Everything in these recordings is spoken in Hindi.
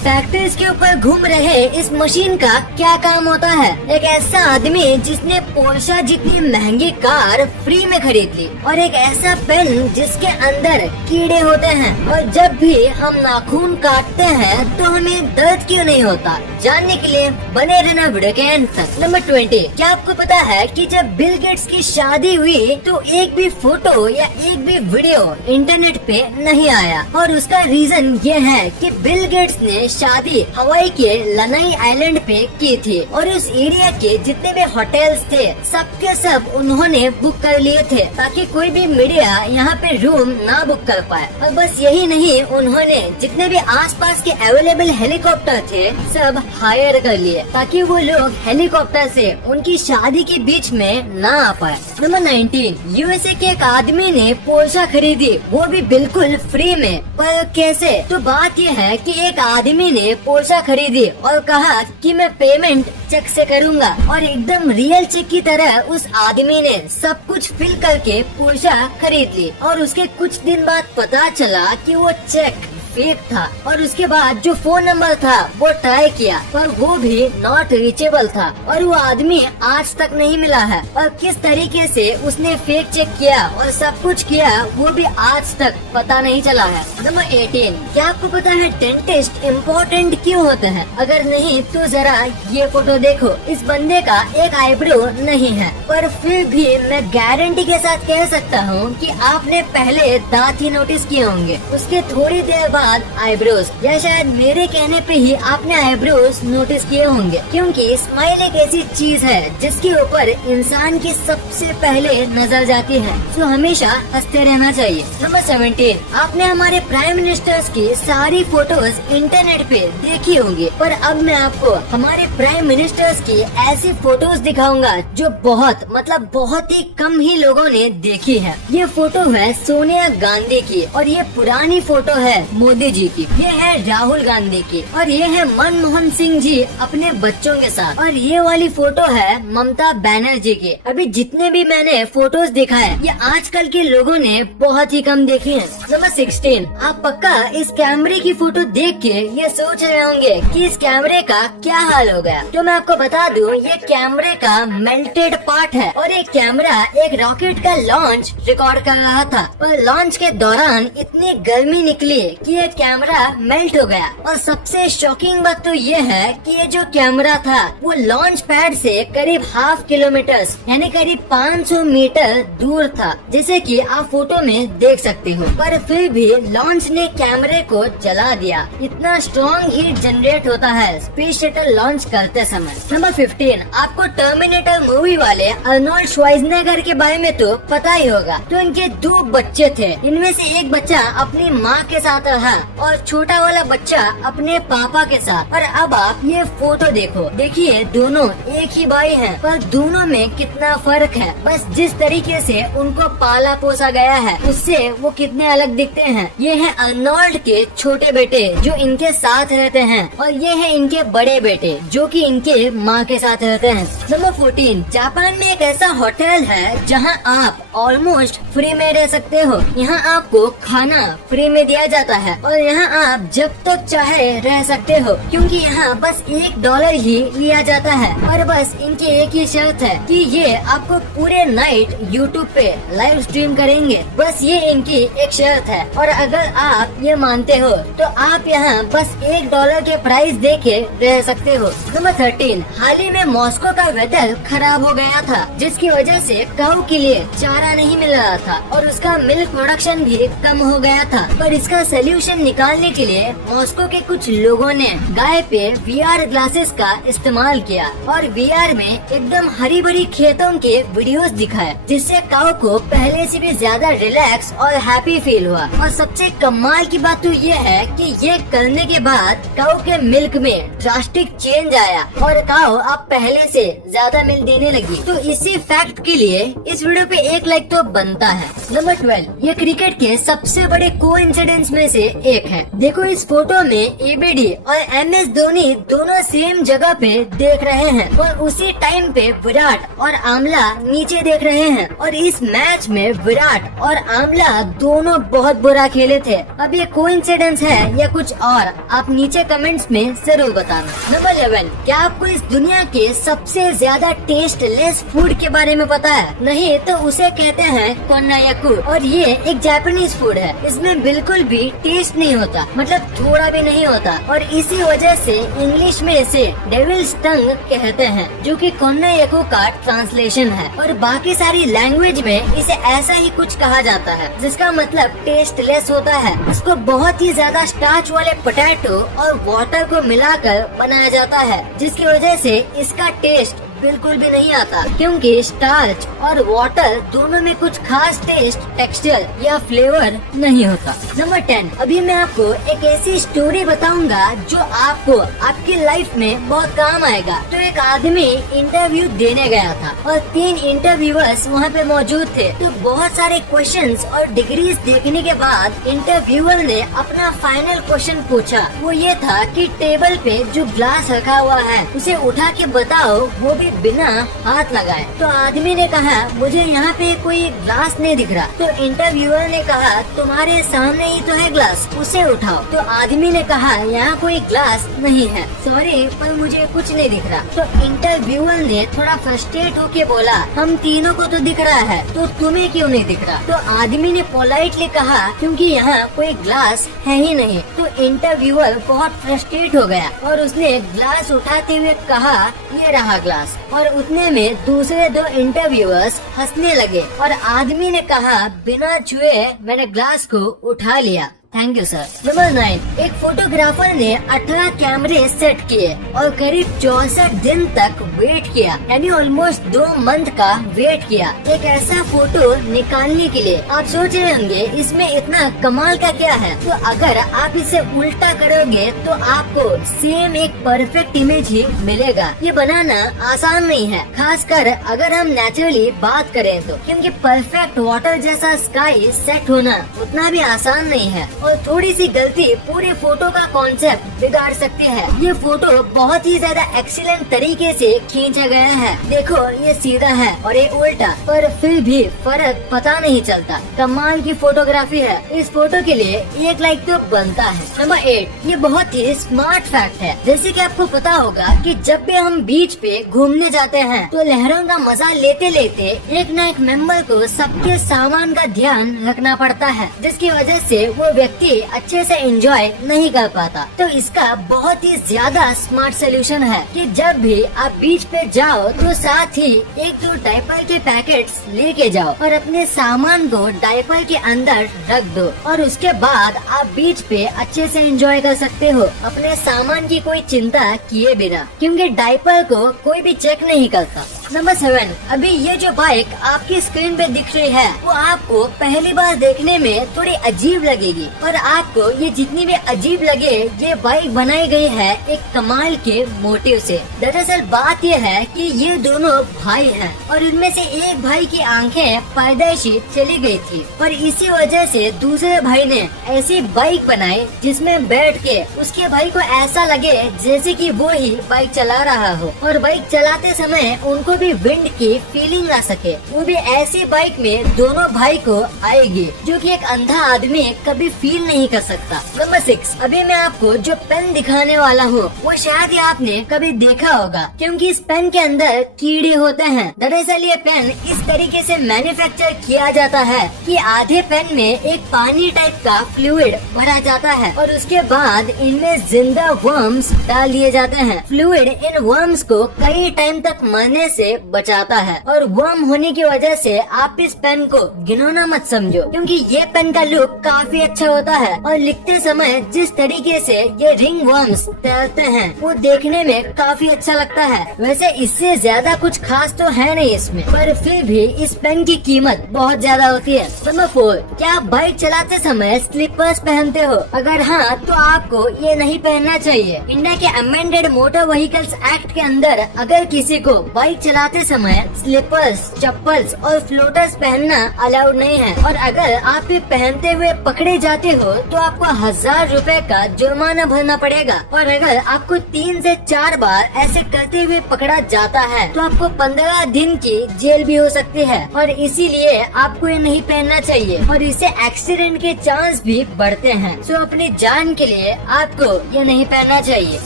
फैक्ट्रीज के ऊपर घूम रहे इस मशीन का क्या काम होता है? एक ऐसा आदमी जिसने पोर्शा जितनी महंगी कार फ्री में खरीद ली, और एक ऐसा पेन जिसके अंदर कीड़े होते हैं, और जब भी हम नाखून काटते हैं तो हमें दर्द क्यों नहीं होता? जानने के लिए बने रहना वीडियो के एंड तक। नंबर 20, क्या आपको पता है कि जब बिल गेट्स की शादी हुई तो एक भी फोटो या एक भी वीडियो इंटरनेट पे नहीं आया, और उसका रीजन ये है कि बिल गेट्स ने शादी हवाई के लनाई आइलैंड पे की थी, और उस एरिया के जितने भी होटल्स थे सबके सब उन्होंने बुक कर लिए थे ताकि कोई भी मीडिया यहाँ पे रूम ना बुक कर पाए। और बस यही नहीं, उन्होंने जितने भी आसपास के अवेलेबल हेलीकॉप्टर थे सब हायर कर लिए ताकि वो लोग हेलीकॉप्टर से उनकी शादी के बीच में ना आ पाए। नंबर 19, यूएसए के एक आदमी ने पोर्शा खरीदी, वो भी बिल्कुल फ्री में। पर कैसे? तो बात ये है कि एक आदमी ने पोर्शा खरीदी और कहा कि मैं पेमेंट चेक से करूंगा, और एकदम रियल चेक की तरह उस आदमी ने सब कुछ फिल करके पोर्शा खरीद ली, और उसके कुछ दिन बाद पता चला कि वो चेक फेक था। और उसके बाद जो फोन नंबर था वो ट्राई किया पर वो भी नॉट रीचेबल था, और वो आदमी आज तक नहीं मिला है। और किस तरीके से उसने फेक चेक किया और सब कुछ किया वो भी आज तक पता नहीं चला है। नंबर 18, क्या आपको पता है डेंटिस्ट इम्पोर्टेंट क्यों होते हैं? अगर नहीं तो जरा ये फोटो देखो। इस बंदे का एक आईब्रो नहीं है, पर फिर भी मैं गारंटी के साथ कह सकता हूँ कि आपने पहले दांत ही नोटिस किए होंगे, उसके थोड़ी देर बाद आईब्रोज, या शायद मेरे कहने पे ही आपने आईब्रोज नोटिस किए होंगे, क्योंकि स्माइल एक ऐसी चीज है जिसके ऊपर इंसान की सबसे पहले नजर जाती है, तो हमेशा हंसते रहना चाहिए। नंबर 17, आपने हमारे प्राइम मिनिस्टर्स की सारी फोटोज इंटरनेट पे देखी होंगी, पर अब मैं आपको हमारे प्राइम मिनिस्टर्स की ऐसी फोटोज दिखाऊंगा जो बहुत ही कम ही लोगों ने देखी है। ये फोटो है सोनिया गांधी की, और ये पुरानी फोटो है मोदी जी की, ये है राहुल गांधी की, और ये है मनमोहन सिंह जी अपने बच्चों के साथ, और ये वाली फोटो है ममता बनर्जी की। अभी जितने भी मैंने फोटोज दिखाए ये आजकल के लोगों ने बहुत ही कम देखी है। नंबर 16, आप पक्का इस कैमरे की फोटो देख के ये सोच रहे होंगे कि इस कैमरे का क्या हाल हो गया। तो मैं आपको बता दूं, ये कैमरे का मेल्टेड पार्ट है, और एक कैमरा एक रॉकेट का लॉन्च रिकॉर्ड कर रहा था, पर लॉन्च के दौरान इतनी गर्मी निकली कि ये कैमरा मेल्ट हो गया। और सबसे शॉकिंग बात तो ये है कि ये जो कैमरा था वो लॉन्च पैड से करीब हाफ किलोमीटर यानी करीब 500 मीटर दूर था, जैसे कि आप फोटो में देख सकते हो, पर फिर भी लॉन्च ने कैमरे को जला दिया। इतना स्ट्रॉन्ग हीट जनरेट होता है स्पेस शटल लॉन्च करते समय। नंबर 15, आपको टर्मिनेटर मूवी वाले अर्नोल्ड श्वार्ज़नेगर के बारे में तो पता ही होगा। तो इनके 2 बच्चे थे, इनमें से एक बच्चा अपनी माँ के साथ रहा और छोटा वाला बच्चा अपने पापा के साथ। और अब आप ये फोटो देखो, देखिए दोनों एक ही भाई हैं, पर दोनों में कितना फर्क है। बस जिस तरीके से उनको पाला पोसा गया है उससे वो कितने अलग दिखते हैं। ये है अर्नोल्ड के छोटे बेटे जो इनके साथ रहते हैं, और ये है इनके बड़े बेटे जो कि इनके माँ के साथ रहते हैं। नंबर 14, जापान में एक ऐसा होटल है जहाँ आप ऑलमोस्ट फ्री में रह सकते हो। यहाँ आपको खाना फ्री में दिया जाता है, और यहाँ आप जब तक चाहे रह सकते हो, क्योंकि यहाँ बस $1 ही लिया जाता है। और बस इनकी एक ही शर्त है कि ये आपको पूरे नाइट यूट्यूब पे लाइव स्ट्रीम करेंगे, बस ये इनकी एक शर्त है। और अगर आप ये मानते हो तो आप यहाँ बस $1 के प्राइस दे के रह सकते हो। नंबर 13, हाल ही में मॉस्को का वेदर खराब हो गया था, जिसकी वजह से काऊ के लिए चारा नहीं मिल रहा था, और उसका मिल्क प्रोडक्शन भी कम हो गया था। पर इसका सोल्यूशन निकालने के लिए मॉस्को के कुछ लोगों ने गाय पे VR ग्लासेस का इस्तेमाल किया, और VR में एकदम हरी भरी खेतों के वीडियोस दिखाए, जिससे काऊ को पहले से भी ज्यादा रिलैक्स और हैप्पी फील हुआ। और सबसे कमाल की बात तो ये है कि ये करने के बाद काऊ के मिल्क में ड्रास्टिक चेंज आया, और काऊ अब पहले से ज्यादा मिल्क देने लगी। तो इसी फैक्ट के लिए इस वीडियो पे 1 लाइक तो बनता है। नंबर 12, ये क्रिकेट के सबसे बड़े कोइंसिडेंस में से एक है। देखो इस फोटो में एबीडी और MS धोनी दोनों सेम जगह पे देख रहे हैं और उसी टाइम पे विराट और आमला नीचे देख रहे हैं और इस मैच में विराट और आमला दोनों बहुत बुरा खेले थे। अब ये कोइंसिडेंस है या कुछ और, आप नीचे कमेंट्स में जरूर बताना। नंबर 11, क्या आपको इस दुनिया के सबसे ज्यादा टेस्टलेस फूड के बारे में पता है? नहीं तो उसे कहते हैं कोन्नायाकू और ये एक जापानीज फूड है। इसमें बिल्कुल भी टेस्ट नहीं होता, मतलब थोड़ा भी नहीं होता और इसी वजह से इंग्लिश में इसे डेविल्स टंग कहते हैं, जो कि कोन्नायाकू का ट्रांसलेशन है और बाकी सारी लैंग्वेज में इसे ऐसा ही कुछ कहा जाता है, जिसका मतलब टेस्टलेस होता है। इसको बहुत ही ज्यादा स्टार्च वाले पोटैटो और वाटर को मिलाकर बनाया जाता है, जिसकी वजह से इसका टेस्ट बिल्कुल भी नहीं आता, क्योंकि स्टार्च और वाटर दोनों में कुछ खास टेस्ट, टेक्सचर या फ्लेवर नहीं होता। नंबर 10, अभी मैं आपको एक ऐसी स्टोरी बताऊंगा जो आपको आपकी लाइफ में बहुत काम आएगा। तो एक आदमी इंटरव्यू देने गया था और 3 इंटरव्यूअर्स वहाँ पे मौजूद थे। तो बहुत सारे क्वेश्चंस और डिग्रीज देखने के बाद इंटरव्यूअर ने अपना फाइनल क्वेश्चन पूछा। वो ये था कि टेबल पे जो ग्लास रखा हुआ है उसे उठा के बताओ, वो भी बिना हाथ लगाए। तो आदमी ने कहा मुझे यहाँ पे कोई ग्लास नहीं दिख रहा। तो इंटरव्यूअर ने कहा तुम्हारे सामने ही तो है ग्लास, उसे उठाओ। तो आदमी ने कहा यहाँ कोई ग्लास नहीं है, सॉरी पर मुझे कुछ नहीं दिख रहा। तो इंटरव्यूअर ने थोड़ा फ्रस्ट्रेट होके बोला हम तीनों को तो दिख रहा है, तो तुम्हें क्यों नहीं दिख रहा? तो आदमी ने पोलाइटली कहा क्योंकि यहाँ कोई ग्लास है ही नहीं। तो इंटरव्यूअर बहुत फ्रस्ट्रेट हो गया और उसने ग्लास उठाते हुए कहा ये रहा ग्लास। और उतने में दूसरे 2 इंटरव्यूअर्स हंसने लगे और आदमी ने कहा बिना छुए मैंने ग्लास को उठा लिया। Thank you sir. नंबर 9, एक फोटोग्राफर ने 18 कैमरे सेट किए और करीब 64 दिन तक वेट किया, यानी ऑलमोस्ट 2 मंथ का वेट किया एक ऐसा फोटो निकालने के लिए। आप सोच रहे होंगे इसमें इतना कमाल का क्या है? तो अगर आप इसे उल्टा करोगे तो आपको सेम एक परफेक्ट इमेज ही मिलेगा। ये बनाना आसान नहीं है, खासकर अगर हम नेचुरली बात करें तो, क्योंकि परफेक्ट वाटर जैसा स्काई सेट होना उतना भी आसान नहीं है और थोड़ी सी गलती पूरे फोटो का कॉन्सेप्ट बिगाड़ सकती है। ये फोटो बहुत ही ज्यादा एक्सीलेंट तरीके से खींचा गया है। देखो ये सीधा है और ये उल्टा, पर फिर भी फर्क पता नहीं चलता। कमाल की फोटोग्राफी है। इस फोटो के लिए 1 लाइक तो बनता है। नंबर 8, ये बहुत ही स्मार्ट फैक्ट है। जैसे कि आपको पता होगा कि जब भी हम बीच पे घूमने जाते हैं तो लहरों का मजा लेते लेते एक न एक मेंबर को सबके सामान का ध्यान रखना पड़ता है, जिसकी वजह से वो व्यक्ति अच्छे से एंजॉय नहीं कर पाता। तो इसका बहुत ही ज्यादा स्मार्ट सोल्यूशन है कि जब भी आप बीच पे जाओ तो साथ ही 1-2 डायपर के पैकेट्स लेके जाओ और अपने सामान को डायपर के अंदर रख दो और उसके बाद आप बीच पे अच्छे से एंजॉय कर सकते हो अपने सामान की कोई चिंता किए बिना, क्योंकि डायपर को कोई भी चेक नहीं करता। नंबर 7, अभी ये जो बाइक आपकी स्क्रीन पे दिख रही है वो आपको पहली बार देखने में थोड़ी अजीब लगेगी, और आपको ये जितनी भी अजीब लगे ये बाइक बनाई गई है एक कमाल के मोटिव से। दरअसल बात ये है कि ये दोनों भाई हैं और इनमें से एक भाई की आंखें पैदाइशी चली गई थी और इसी वजह से दूसरे भाई ने ऐसी बाइक बनाई जिसमें बैठ के उसके भाई को ऐसा लगे जैसे कि वो ही बाइक चला रहा हो और बाइक चलाते समय उनको भी विंड की फीलिंग आ सके। वो भी ऐसी बाइक में दोनों भाई को आएगी जो कि एक अंधा आदमी कभी फील नहीं कर सकता। नंबर 6, अभी मैं आपको जो पेन दिखाने वाला हूँ वो शायद ही आपने कभी देखा होगा, क्योंकि इस पेन के अंदर कीड़े होते हैं। दरअसल ये पेन इस तरीके से मैन्युफैक्चर किया जाता है कि आधे पेन में एक पानी टाइप का फ्लूइड भरा जाता है और उसके बाद इनमें जिंदा वर्म्स डाल दिए जाते हैं। फ्लूइड इन वर्म्स को कई टाइम तक मरने से बचाता है और वर्म होने की वजह से आप इस पेन को घिनौना मत समझो, क्योंकि ये पेन का लुक काफी अच्छा होता है और लिखते समय जिस तरीके से ये रिंग वर्म्स तैरते हैं वो देखने में काफी अच्छा लगता है। वैसे इससे ज्यादा कुछ खास तो है नहीं इसमें, पर फिर भी इस पेन की कीमत बहुत ज्यादा होती है। नंबर 4, क्या आप बाइक चलाते समय स्लीपर्स पहनते हो? अगर हाँ तो आपको ये नहीं पहनना चाहिए। इंडिया के अमेंडेड मोटर व्हीकल्स एक्ट के अंदर अगर किसी को बाइक चलाते समय स्लीपर्स, चप्पल्स और फ्लोटर्स पहनना अलाउड नहीं है, और अगर आप ये पहनते हुए पकड़े जाते हो तो आपको 1000 रुपए का जुर्माना भरना पड़ेगा। और अगर आपको 3 से 4 बार ऐसे करते हुए पकड़ा जाता है तो आपको 15 दिन की जेल भी हो सकती है, और इसीलिए आपको ये नहीं पहनना चाहिए, और इससे एक्सीडेंट के चांस भी बढ़ते हैं। सो अपनी जान के लिए आपको ये नहीं पहनना चाहिए।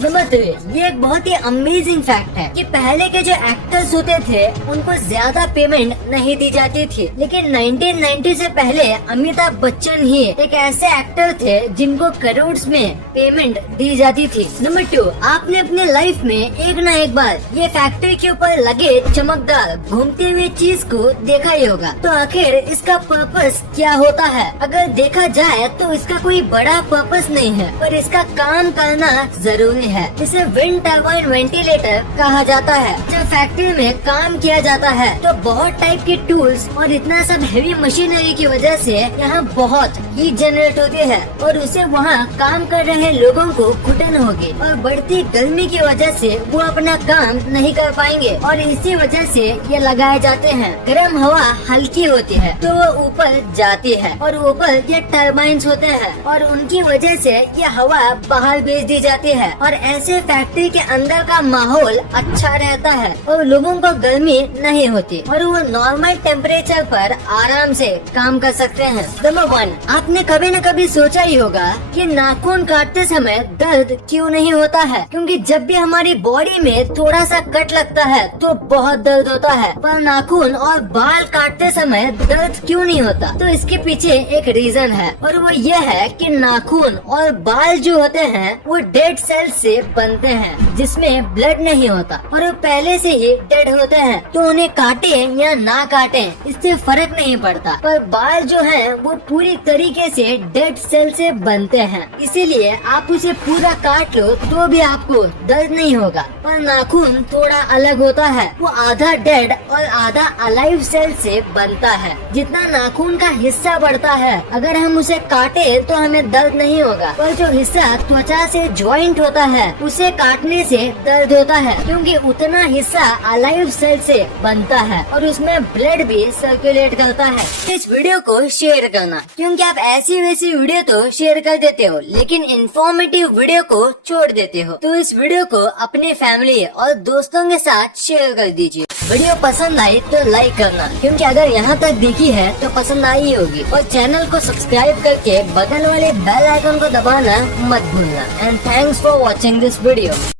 नंबर 3, ये एक बहुत ही अमेजिंग फैक्ट है कि पहले के जो एक्टर्स होते थे उनको ज्यादा पेमेंट नहीं दी जाती थी, लेकिन 1990 से पहले अमिताभ बच्चन ही एक ऐसे एक्टर थे जिनको करोड़ में पेमेंट दी जाती थी। नंबर 2, आपने अपने लाइफ में एक न एक बार ये फैक्ट्री के ऊपर लगे चमकदार घूमते हुए चीज को देखा ही होगा। तो आखिर इसका पर्पस क्या होता है? अगर देखा जाए तो इसका कोई बड़ा पर्पस नहीं है, पर इसका काम करना जरूरी है। इसे विंड टर्बाइन वेंटिलेटर कहा जाता है। जब फैक्ट्री में काम किया जाता है तो बहुत टाइप के टूल्स और इतना सब हेवी मशीनरी की वजह से यहाँ बहुत हीट जनरेट होती है, और उसे वहाँ काम कर रहे लोगों को घुटन होगी, और बढ़ती गर्मी की वजह से वो अपना काम नहीं कर पाएंगे, और इसी वजह से ये लगाए जाते हैं। गर्म हवा हल्की होती है तो वो ऊपर जाती है, और ऊपर ये टर्बाइन्स होते हैं, और उनकी वजह से ये हवा बाहर भेज दी जाती है, और ऐसे फैक्ट्री के अंदर का माहौल अच्छा रहता है और लोगों को गर्मी नहीं होती, और वो नॉर्मल टेम्परेचर पर आराम से काम कर सकते हैं। नंबर 1, आपने कभी न कभी सोचा ही होगा कि नाखून काटते समय दर्द क्यों नहीं होता है? क्योंकि जब भी हमारी बॉडी में थोड़ा सा कट लगता है तो बहुत दर्द होता है, पर नाखून और बाल काटते समय दर्द क्यों नहीं होता? तो इसके पीछे एक रीजन है, और वो ये है कि नाखून और बाल जो होते हैं वो डेड सेल से बनते हैं जिसमें ब्लड नहीं होता, और वो पहले से ही डेड होते हैं, तो उन्हें काटे या ना काटे इससे फर्क नहीं पड़ता। पर बाल जो है वो पूरी तरीके से डेड सेल से बनते हैं, इसीलिए आप उसे पूरा काट लो तो भी आपको दर्द नहीं होगा। पर नाखून थोड़ा अलग होता है, वो आधा डेड और आधा अलाइव सेल से बनता है। जितना नाखून का हिस्सा बढ़ता है, अगर हम उसे काटे तो हमें दर्द नहीं होगा, पर जो हिस्सा त्वचा से ज्वाइंट होता है उसे काटने से दर्द होता है, क्योंकि उतना हिस्सा अलाइव सेल से बनता है और उसमें ब्लड भी सर्कुलेट करता है। इस वीडियो को शेयर करना, क्योंकि आप ऐसी वैसी वीडियो तो शेयर कर देते हो लेकिन इन्फॉर्मेटिव वीडियो को छोड़ देते हो। तो इस वीडियो को अपने फैमिली और दोस्तों के साथ शेयर कर दीजिए। वीडियो पसंद आई तो लाइक करना, क्योंकि अगर यहाँ तक देखी है तो पसंद आई होगी, और चैनल को सब्सक्राइब करके बगल वाले बेल आइकन को दबाना मत भूलना। And thanks for watching this video.